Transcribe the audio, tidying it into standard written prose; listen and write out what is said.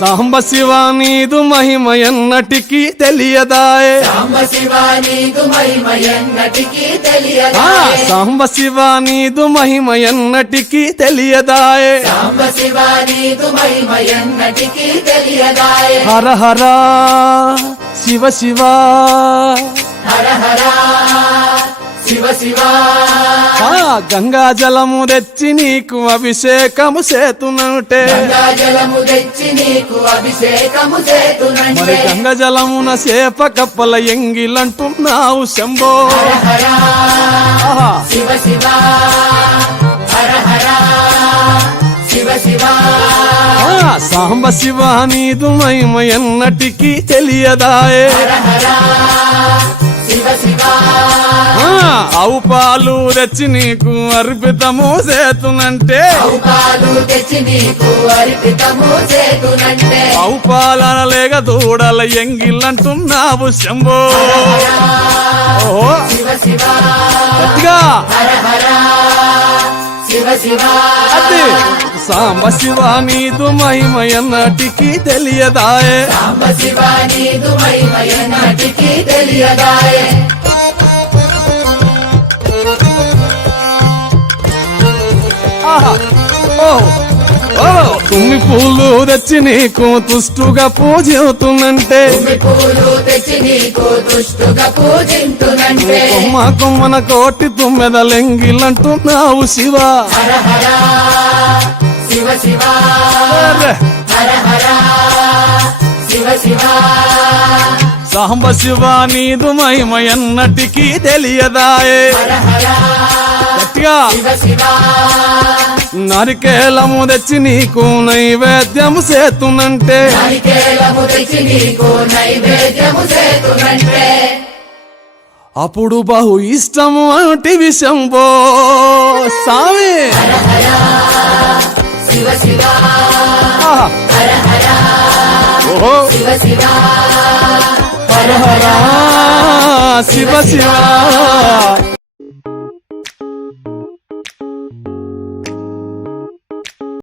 సాంబ శివ నీదు మహిమ ఎన్నటికీ తెలియదాయే సాంబ శివ నీదు మహిమ ఎన్నటికీ తెలియదాయే సాంబ శివ నీదు మహిమ ఎన్నటికీ తెలియదాయే సాంబ శివ నీదు మహిమ ఎన్నటికీ తెలియదాయే హర హర శివ శివ హర హర శివ శివ గంగా జలము తెచ్చి నీకు అభిషేకము చేతునంటే గంగా జలము తెచ్చి నీకు అభిషేకము మరి చేతునంటే గంగ జలమున చేప కప్పల ఎంగిలంటున్నావు శంభో హర హర ఆహా. శివ శివ హర హర శివ శివ సాంబ శివ నీదు మహిమ ఎన్నటికీ తెలియదాయే హర హర శివ శివ ఆవు పాలు తెచ్చి నీకు అర్పితము చేతునంటే ఆవు పాలు తెచ్చి నీకు అర్పితము చేతునంటే ఆవు పాలన లేక దూడల ఎంగిలంటున్నావు శంభో ఓహో శివ శివ గట్టిగా హర హర శివ శివ అది సాంబ శివ నీదు మహిమ ఎన్నటికీ తెలియదాయే సాంబ శివ నీదు మహిమ ఎన్నటికీ తెలియదాయే ఆహా. ఓహో. ఓహో. తుమ్మి పూలు తెచ్చి నీకు తుష్టుగా పూజవుతున్నంటే భూమి పూలు తెచ్చి నీకు దుష్టుగా పూజింతునంటే కొమ్మ కొమ్మన కోటి తుమ్మెదలెంగిలంటున్నావు శివ హర హర శివ శివ అరే. హర హర శివ శివ సాంబ శివ నీదు మహిమ ఎన్నటికీ తెలియదాయే హర హర గట్టిగా శివ శివ నరికేలము తెచ్చి నీకు నైవేద్యము చేతునంటే నారికేలము తెచ్చి నీకు నైవేద్యము చేతునంటే అప్పుడు బహు ఇష్టము అంటే విషంబో సామి హర హర శివ శివ ఆహా. హర హర ఓహో శివ శివ హర హర శివ శివ